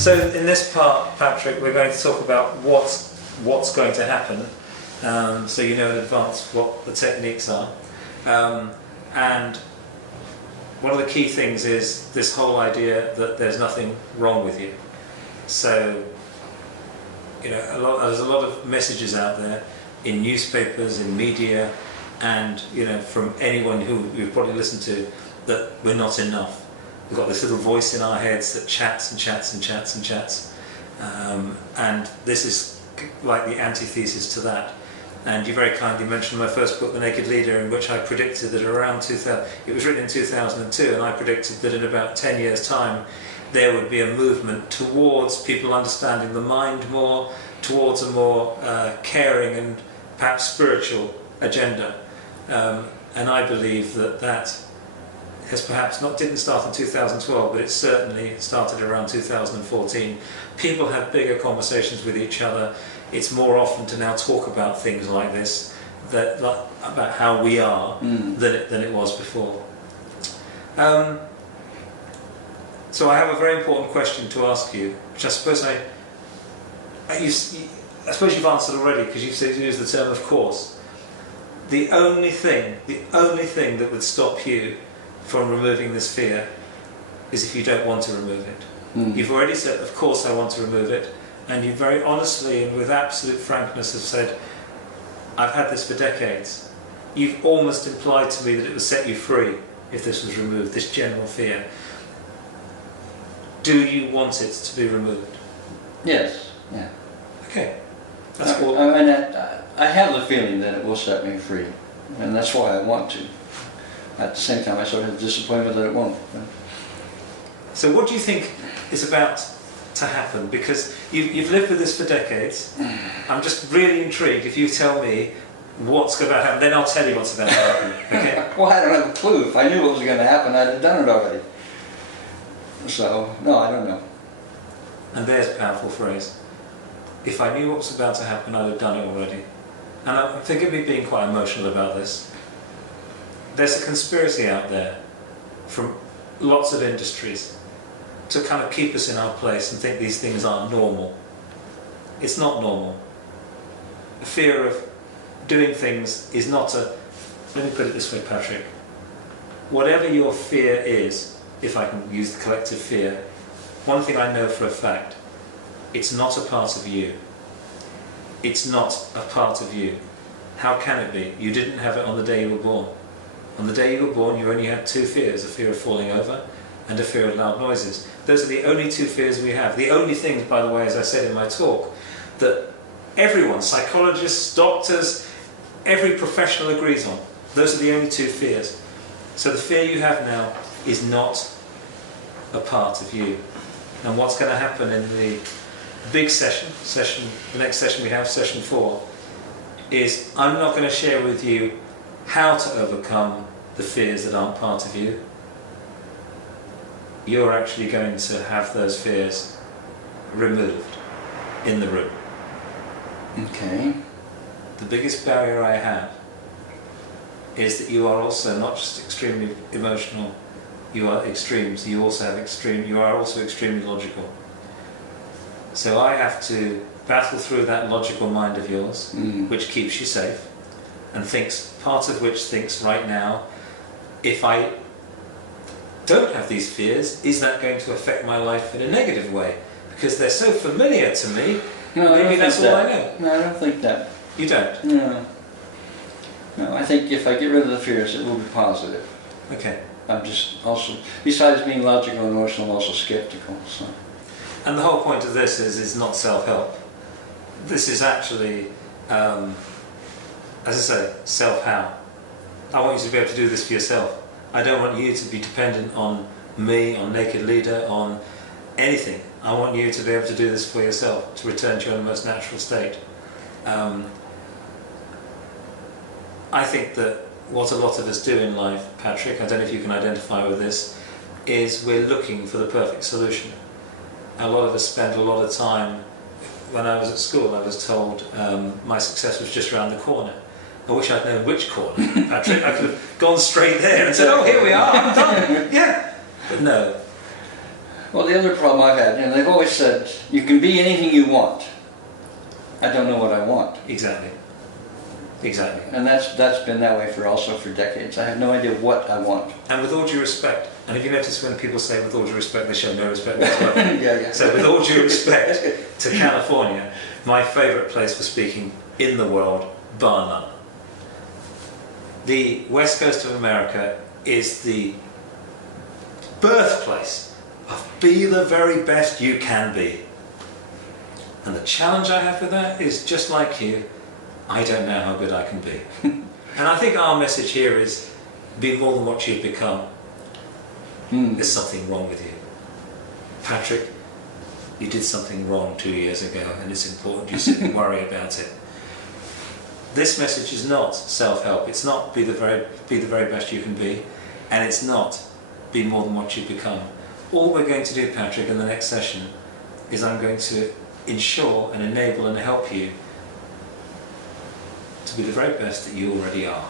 So in this part, Patrick, we're going to talk about what's going to happen, so you know in advance what the techniques are. And one of the key things is this whole idea that there's nothing wrong with you. So, you know, there's a lot of messages out there in newspapers, in media, and you know, from anyone who you've probably listened to, that we're not enough. We've got this little voice in our heads that chats and chats and chats and chats, and this is like the antithesis to that. And you very kindly mentioned my first book, The Naked Leader, in which I predicted that around 2000, it was written in 2002, and I predicted that in about 10 years' time there would be a movement towards people understanding the mind more, towards a more caring and perhaps spiritual agenda. And I believe that that has perhaps didn't start in 2012, but it certainly started around 2014. People have bigger conversations with each other. It's more often to now talk about things like this, about how we are, than it was before. So I have a very important question to ask you, which I suppose I suppose you've answered already, because you've used the term "of course." The only thing that would stop you from removing this fear is if you don't want to remove it. You've already said, "Of course I want to remove it," and you very honestly and with absolute frankness have said, "I've had this for decades." You've almost implied to me that it would set you free if this was removed, this general fear. Do you want it to be removed? Yes. Yeah. Okay. That's all. I have the feeling that it will set me free, and that's why I want to. At the same time, I sort of have disappointment that it won't. So what do you think is about to happen? Because you've lived with this for decades. I'm just really intrigued. If you tell me what's going to happen, then I'll tell you what's about to happen. Okay? Well, I don't have a clue. If I knew what was going to happen, I'd have done it already. So, no, I don't know. And there's a powerful phrase. If I knew what was about to happen, I'd have done it already. And forgive me being quite emotional about this. There's a conspiracy out there from lots of industries to kind of keep us in our place and think these things aren't normal. It's not normal. The fear of doing things is not a... Let me put it this way, Patrick. Whatever your fear is, if I can use the collective fear, one thing I know for a fact, it's not a part of you. It's not a part of you. How can it be? You didn't have it on the day you were born. On the day you were born, you only had two fears, a fear of falling over and a fear of loud noises. Those are the only two fears we have. The only things, by the way, as I said in my talk, that everyone, psychologists, doctors, every professional agrees on. Those are the only two fears. So the fear you have now is not a part of you. And what's going to happen in the big session, the next session we have, session 4, is I'm not going to share with you how to overcome the fears that aren't part of you. You're actually going to have those fears removed in the room. Okay. The biggest barrier I have is that you are also not just extremely emotional, you are extremes, you are also extremely logical. So I have to battle through that logical mind of yours, which keeps you safe, and part of which thinks right now, if I don't have these fears, is that going to affect my life in a negative way? Because they're so familiar to me, No, maybe that's all I know. No, I don't think that. You don't? No. No, I think if I get rid of the fears, it will be positive. Okay. I'm just also, besides being logical and emotional, I'm also skeptical. So. And the whole point of this is not self-help. This is actually, as I say, self-how. I want you to be able to do this for yourself. I don't want you to be dependent on me, on Naked Leader, on anything. I want you to be able to do this for yourself, to return to your most natural state. I think that what a lot of us do in life, Patrick, I don't know if you can identify with this, is we're looking for the perfect solution. A lot of us spend a lot of time. When I was at school, I was told my success was just around the corner. I wish I'd known which corner, Patrick. I could have gone straight there and said, "Oh, here we are, I'm done." Yeah. But no. Well, the other problem I've had, they've always said, you can be anything you want. I don't know what I want. Exactly. Exactly. And that's been that way for decades. I have no idea what I want. And with all due respect, and if you notice when people say with all due respect, they show no respect whatsoever. Yeah. So with all due respect to California, my favourite place for speaking in the world, bar none. The west coast of America is the birthplace of be the very best you can be. And the challenge I have with that is, just like you, I don't know how good I can be. And I think our message here is, be more than what you've become. There's something wrong with you. Patrick, you did something wrong 2 years ago, and it's important you sit and worry about it. This message is not self-help. It's not be the very best you can be, and it's not be more than what you've become. All we're going to do, Patrick, in the next session is I'm going to ensure and enable and help you to be the very best that you already are.